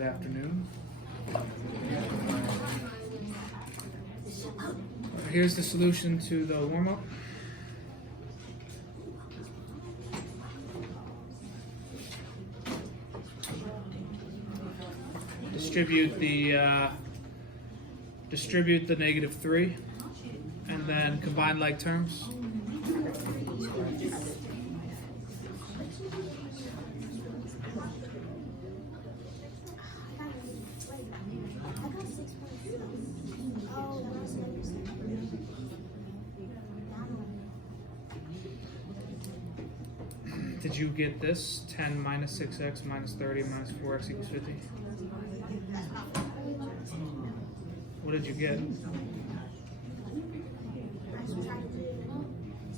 Good afternoon. Here's the solution to the warm-up. Distribute the -3 and then combine like terms. Did you get this? 10 minus 6x minus 30 minus 4x equals 50? What did you get?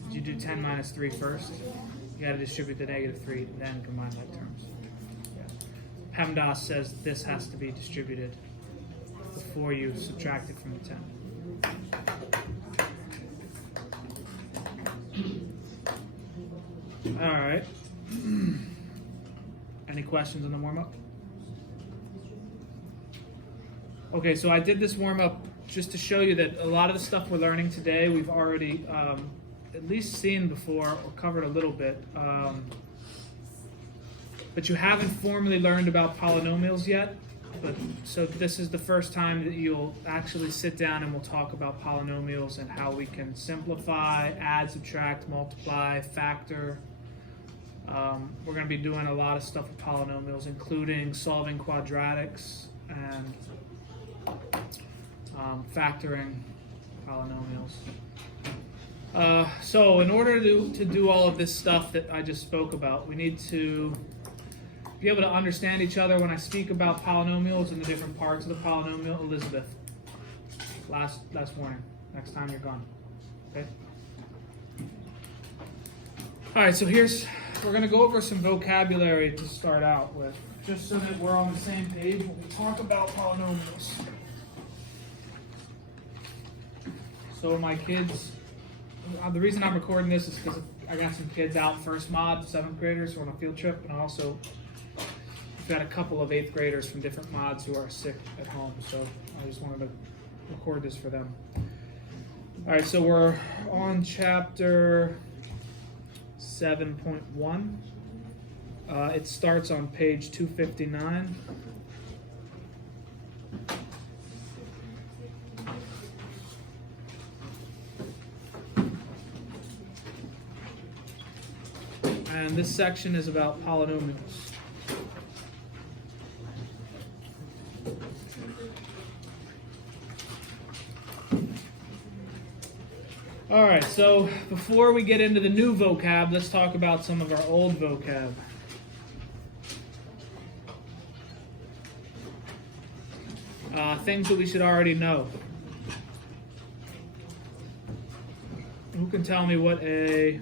Did you do 10 minus 3 first? You got to distribute the -3, then combine like terms. PEMDAS says this has to be distributed before you subtract it from the 10. All right. Any questions on the warm-up? Okay, so I did this warm-up just to show you that a lot of the stuff we're learning today we've already at least seen before or covered a little bit. But you haven't formally learned about polynomials yet. So this is the first time that you'll actually sit down and we'll talk about polynomials and how we can simplify, add, subtract, multiply, factor. We're going to be doing a lot of stuff with polynomials, including solving quadratics and factoring polynomials. So in order to do all of this stuff that I just spoke about, we need to be able to understand each other when I speak about polynomials and the different parts of the polynomial. Elizabeth, last warning. Next time you're gone. Okay? All right, so we're going to go over some vocabulary to start out with, just so that we're on the same page when we talk about polynomials. So my kids, the reason I'm recording this is because I got some kids out first mod, 7th graders, who are on a field trip, and also we've got a couple of 8th graders from different mods who are sick at home, so I just wanted to record this for them. All right, so we're on chapter 7.1. It starts on page 259. And this section is about polynomials. All right, so before we get into the new vocab, let's talk about some of our old vocab. Things that we should already know. Who can tell me what a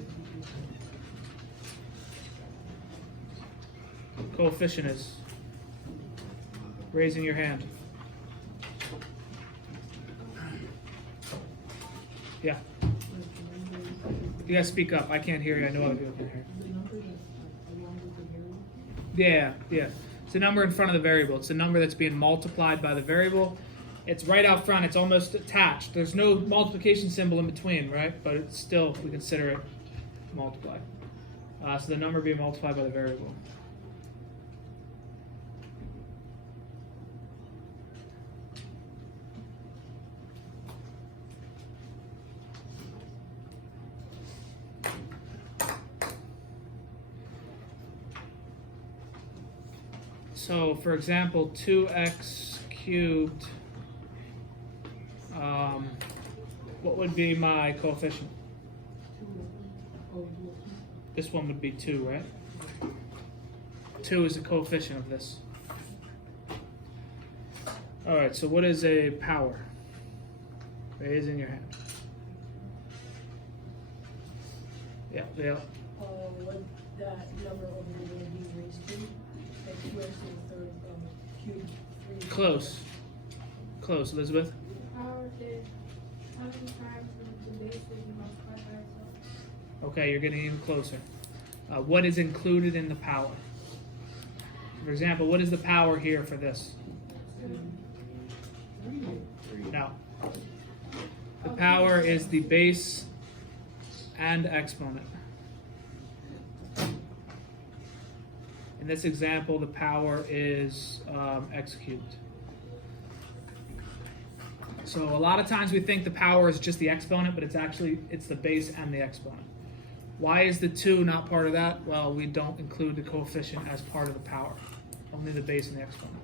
coefficient is? Raising your hand. Yeah. You gotta speak up. I can't hear you. I know other people can hear. Yeah. It's the number in front of the variable. It's the number that's being multiplied by the variable. It's right out front. It's almost attached. There's no multiplication symbol in between, right? But it's still, we consider it multiplied. So the number being multiplied by the variable. So, for example, 2x cubed, what would be my coefficient? This one would be 2, right? 2 is the coefficient of this. All right, so what is a power? Raise in your hand. Yeah. What that number over there will be raised to? Like 2x to the third cube. Close, Elizabeth. Power is how many times the base will be multiplied by itself? Okay, you're getting even closer. What is included in the power? For example, what is the power here for this? No. The power is the base and exponent. In this example, the power is x cubed. So a lot of times we think the power is just the exponent, but it's the base and the exponent. Why is the 2 not part of that? Well, we don't include the coefficient as part of the power. Only the base and the exponent.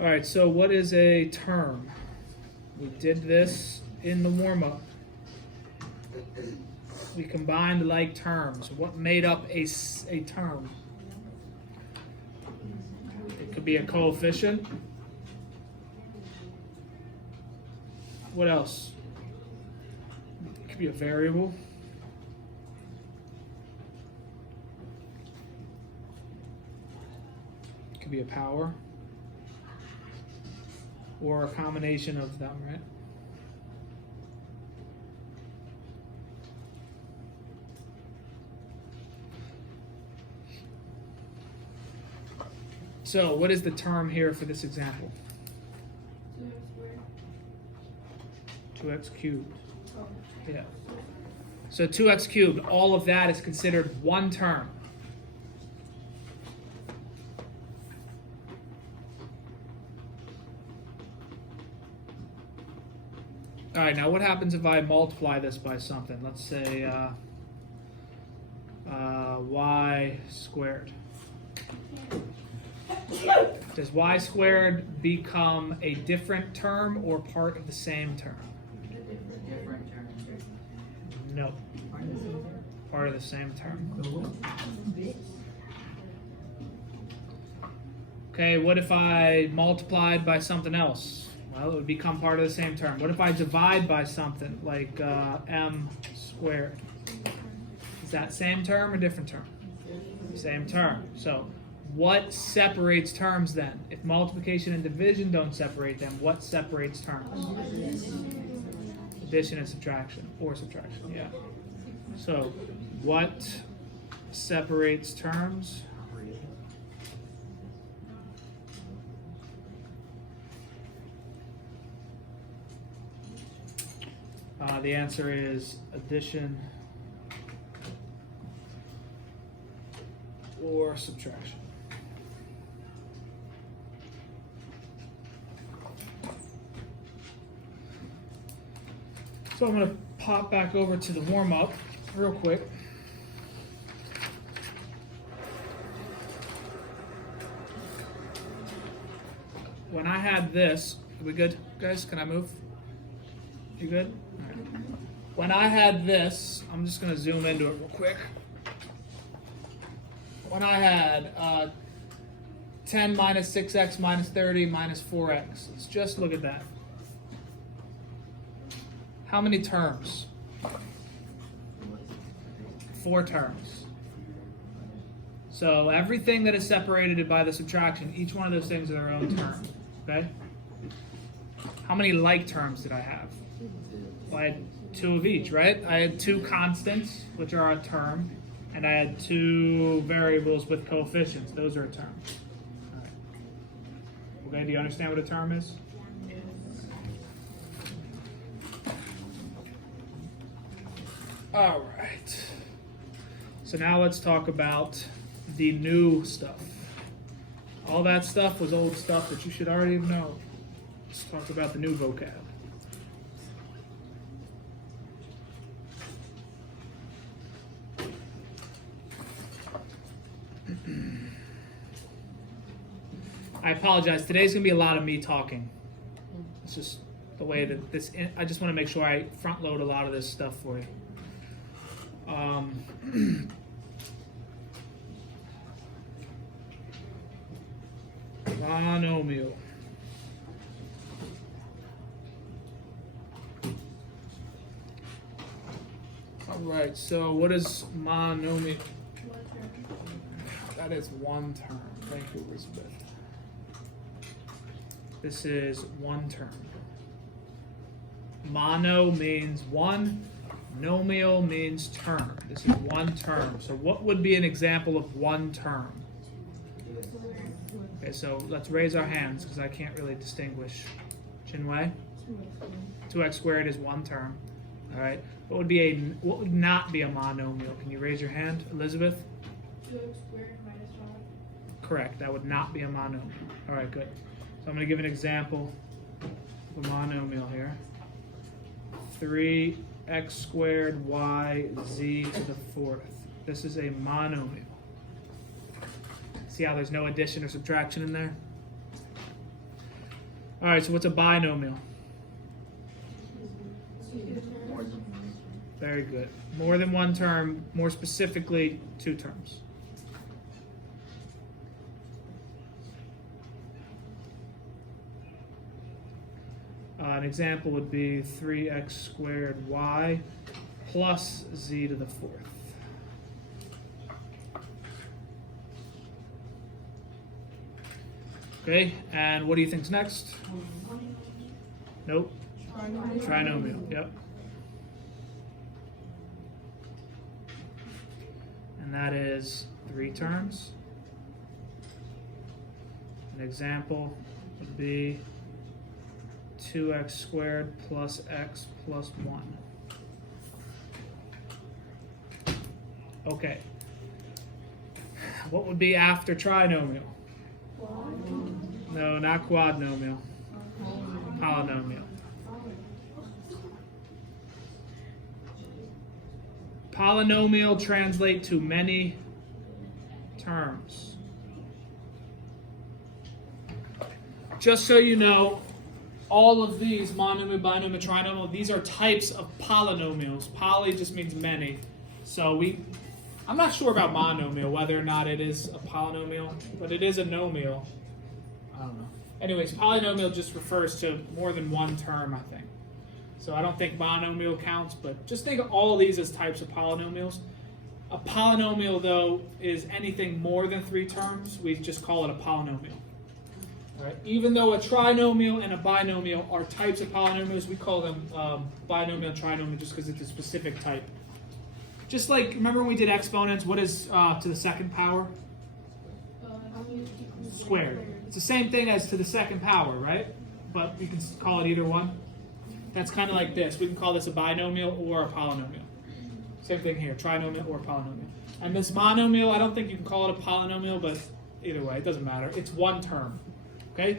All right, so what is a term? We did this in the warm-up. We combined like terms. What made up a term? It could be a coefficient. What else? It could be a variable. It could be a power. Or a combination of them, right? So, what is the term here for this example? 2x cubed. Yeah. So 2x cubed, all of that is considered one term. All right, now what happens if I multiply this by something? Let's say y squared. Does y squared become a different term or part of the same term? Different term. No. Part of the same term. Okay, what if I multiplied by something else? Well, it would become part of the same term. What if I divide by something like m squared? Is that same term or different term? Same term. So what separates terms then? If multiplication and division don't separate them, what separates terms? Addition and subtraction, or subtraction, yeah. So what separates terms? The answer is addition or subtraction. So I'm going to pop back over to the warm-up real quick. When I had this, are we good, guys? Can I move? You good? All right. When I had this, I'm just going to zoom into it real quick. When I had 10 minus 6x minus 30 minus 4x, let's just look at that. How many terms? 4 terms. So everything that is separated by the subtraction, each one of those things are their own term. Okay? How many like terms did I have? Well, I had 2 of each, right? I had 2 constants, which are a term, and I had 2 variables with coefficients. Those are a term. All right. Okay, do you understand what a term is? All right. So now let's talk about the new stuff. All that stuff was old stuff that you should already know. Let's talk about the new vocab. I apologize. Today's going to be a lot of me talking. It's just the way that this... I just want to make sure I front load a lot of this stuff for you. Monomial. All right, so what is monomial? That is one term. Thank you, Elizabeth. This is one term. Mono means one. Nomial means term. This is one term. So what would be an example of one term? Okay, so let's raise our hands because I can't really distinguish. Chinwei? 2x squared is one term. All right. What would not be a monomial? Can you raise your hand, Elizabeth? 2x squared minus 5. Correct. That would not be a monomial. All right, good. So I'm going to give an example of a monomial here. 3x squared y z to the fourth. This is a monomial. See how there's no addition or subtraction in there? All right, so what's a binomial? Very good. More than one term, more specifically, two terms. An example would be 3x squared y plus z to the fourth. Okay, and what do you think's next? Nope. Trinomial, yep. And that is three terms. An example would be 2x squared plus x plus 1. Okay. What would be after trinomial? No, not quadnomial. Polynomial. Polynomial translate to many terms. Just so you know, all of these, monomial, binomial, trinomial, these are types of polynomials. Poly just means many. So I'm not sure about monomial, whether or not it is a polynomial, but it is a nomial. I don't know. Anyways, polynomial just refers to more than one term, I think. So I don't think monomial counts, but just think of all these as types of polynomials. A polynomial, though, is anything more than three terms. We just call it a polynomial. All right. Even though a trinomial and a binomial are types of polynomials, we call them binomial, trinomial, just because it's a specific type. Just like, remember when we did exponents, what is to the second power? Squared. It's the same thing as to the second power, right? But we can call it either one. That's kind of like this. We can call this a binomial or a polynomial. Same thing here, trinomial or polynomial. And this monomial, I don't think you can call it a polynomial, but either way, it doesn't matter. It's one term. Okay?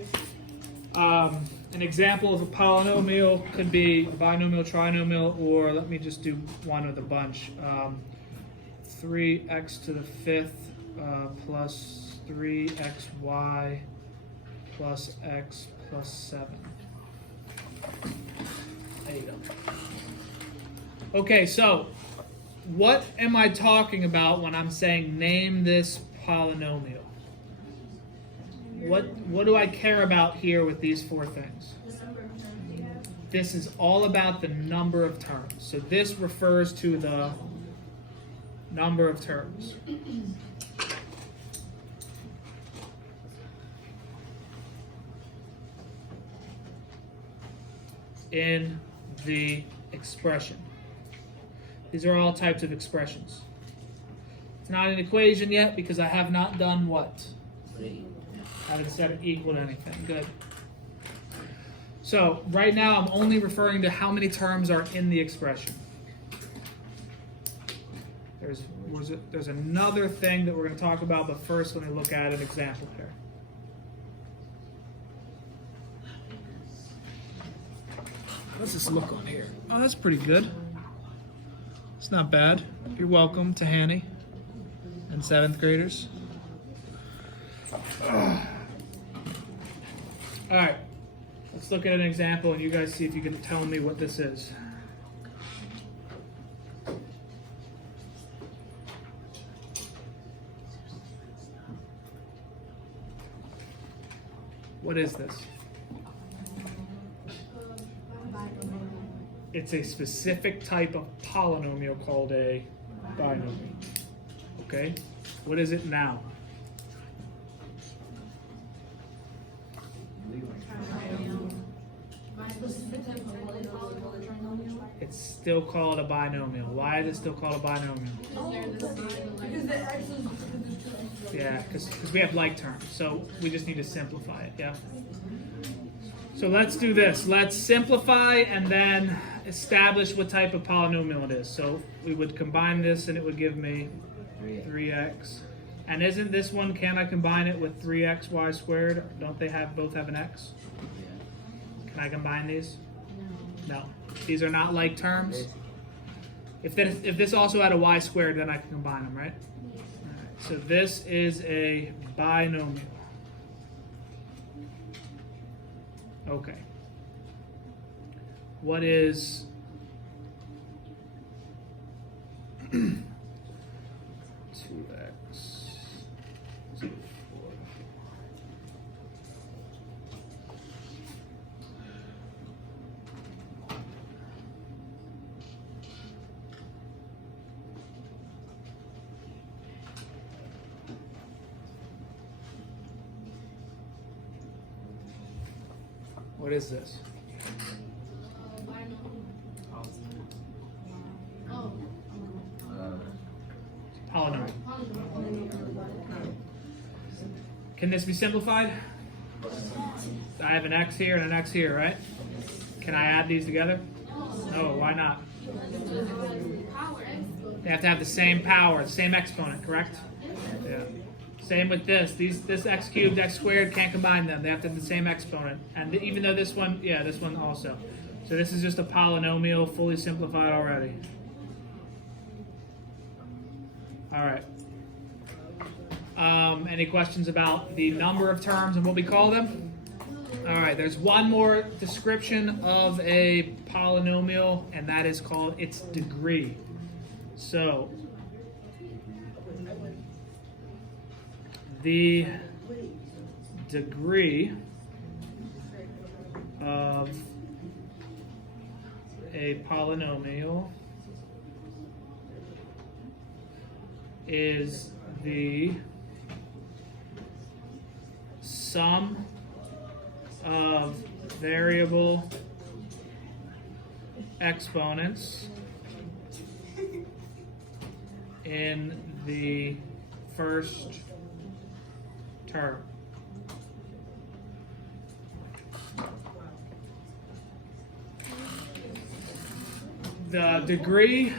An example of a polynomial could be a binomial, trinomial, or let me just do one of the bunch. 3x to the fifth plus 3xy plus x plus 7. There you go. Okay, so what am I talking about when I'm saying name this polynomial? What do I care about here with these four things? This is all about the number of terms. So this refers to the number of terms. In the expression. These are all types of expressions. It's not an equation yet because I have not done what? I haven't set it equal to anything. Good. So right now I'm only referring to how many terms are in the expression. There's another thing that we're going to talk about, but first let me look at an example here. Let's just look on here. Oh, that's pretty good. It's not bad. You're welcome to Hanny and 7th graders. All right, let's look at an example and you guys see if you can tell me what this is. What is this? It's a specific type of polynomial called a binomial. Okay, what is it now? It's still called a binomial. Why is it still called a binomial? Because the x is, because there's two x. Yeah, because we have like terms, so we just need to simplify it, yeah? So let's do this. Let's simplify and then establish what type of polynomial it is. So we would combine this and it would give me 3x. And isn't this one, can I combine it with 3xy squared? Don't they both have an x? Can I combine these? No. These are not like terms. If this also had a y squared, then I can combine them, right? Alright, so this is a binomial. Okay. What is 2x? 4. What is this? Polynomial. Can this be simplified? I have an x here and an x here, right? Can I add these together? No, why not? They have to have the same power, the same exponent, correct? Yeah. Same with this. This x cubed, x squared, can't combine them. They have to have the same exponent. And even though this one, yeah, this one also. So this is just a polynomial, fully simplified already. All right. Any questions about the number of terms and what we call them? All right, there's one more description of a polynomial, and that is called its degree. So, the degree of a polynomial is the sum of variable exponents in the first term. The degree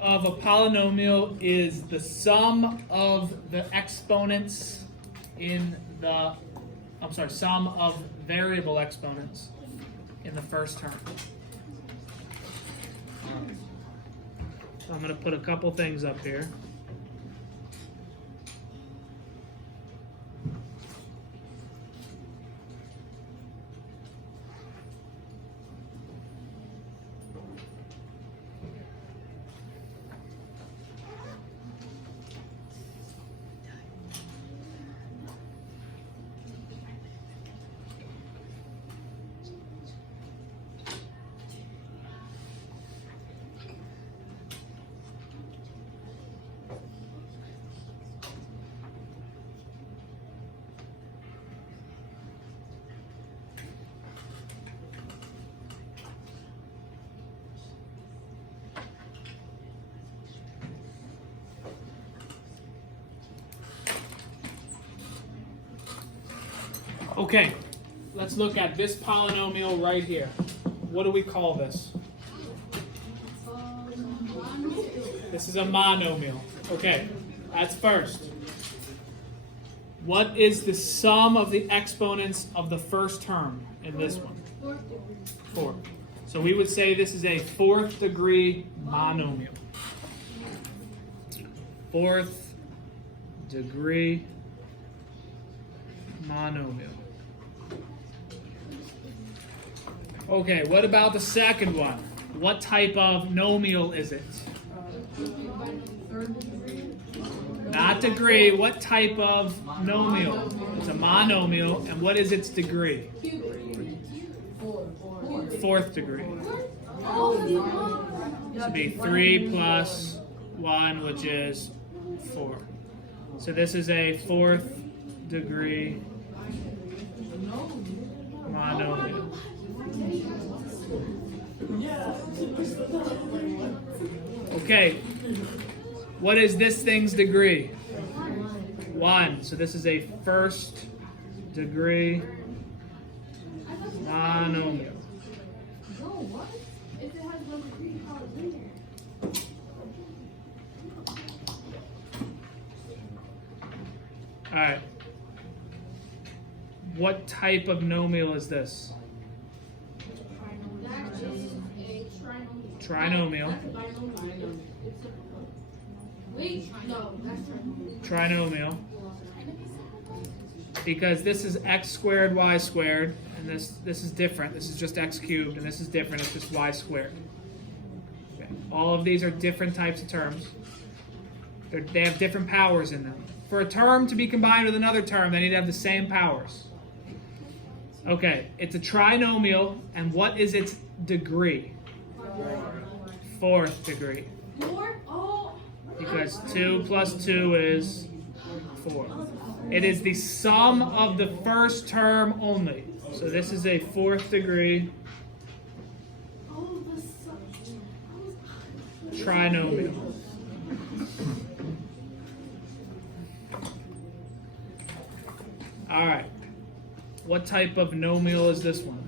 of a polynomial is the sum of the exponents in the, sum of variable exponents in the first term. So I'm going to put a couple things up here. Okay, let's look at this polynomial right here. What do we call this? This is a monomial. Okay, that's first. What is the sum of the exponents of the first term in this one? 4. So we would say this is a 4th degree monomial. 4th degree monomial. Okay, what about the second one? What type of nomial is it? Not degree. What type of nomial? It's a monomial. And what is its degree? 4th degree. This would be 3 plus 1, which is 4. So this is a 4th degree monomial. Okay. What is this thing's degree? 1. So this is a first degree monomial. No, what? If it has 1 degree, how is linear? All right. What type of nomial is this? That is a trinomial. Trinomial. That's a binomial. Wait, no, that's trinomial. Trinomial. Because this is x squared y squared, and this is different. This is just x cubed, and this is different. It's just y squared. Okay. All of these are different types of terms. They have different powers in them. For a term to be combined with another term, they need to have the same powers. Okay, it's a trinomial, and what is its degree? 4th degree. 4? Oh. Because 2 plus 2 is 4. It is the sum of the first term only. So this is a 4th degree Oh, the sun. trinomial. All right. What type of nomial is this one?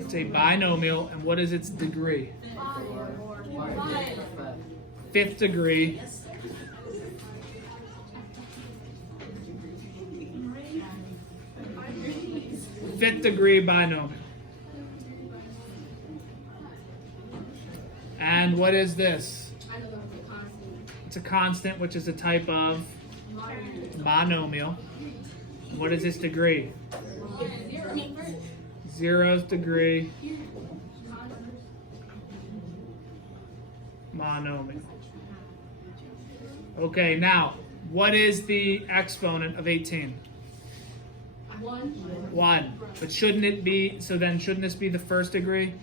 It's a binomial, and what is its degree? 5th degree. Fifth degree binomial. And what is this? It's a constant, which is a type of monomial. What is its degree? 0th degree monomial. Okay, now, what is the exponent of 18? 1. But shouldn't it be, so then shouldn't this be the 1st degree?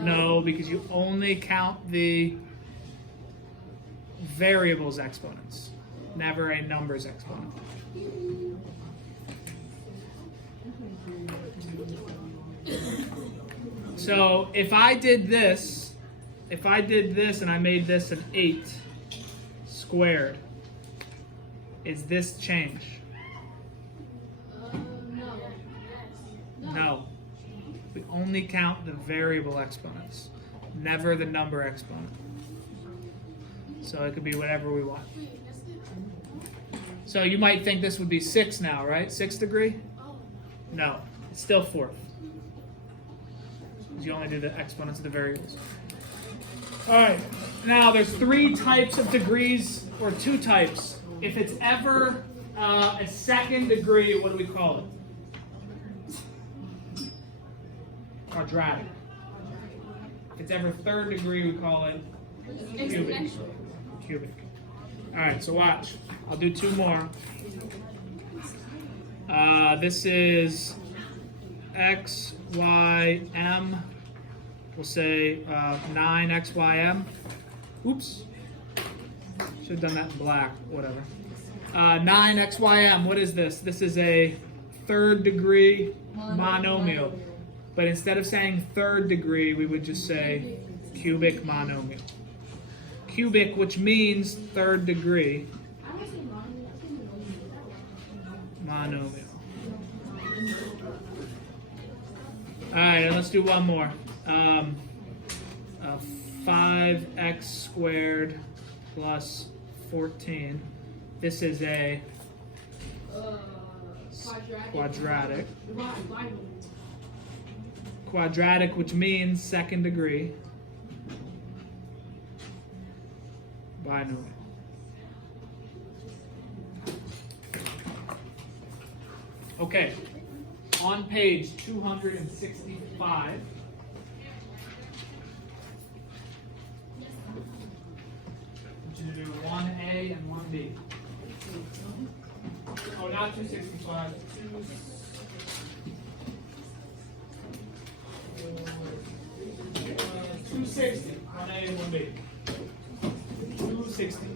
No, because you only count the variable's exponents, never a number's exponent. So if I did this and I made this an 8 squared, is this change? No. We only count the variable exponents, never the number exponent. So it could be whatever we want. So you might think this would be 6 now, right? 6th degree? No, it's still 4th. Because you only do the exponents of the variables. All right, now there's 3 types of degrees, or 2 types. If it's ever a 2nd degree, what do we call it? Quadratic. If it's ever 3rd degree, we call it cubic. Cubic. All right, so watch. I'll do 2 more. This is x, y, m. We'll say 9xym. Oops. Should have done that in black. Whatever. 9xym. What is this? This is a 3rd degree monomial. But instead of saying 3rd degree, we would just say cubic monomial. Cubic, which means 3rd degree monomial. All right, and let's do one more. 5x squared plus 14. This is a quadratic. Quadratic, which means 2nd degree binomial. Okay, on page 265. To do 1A and 1B. Oh, not 265. 260. 1A and 1B. 260.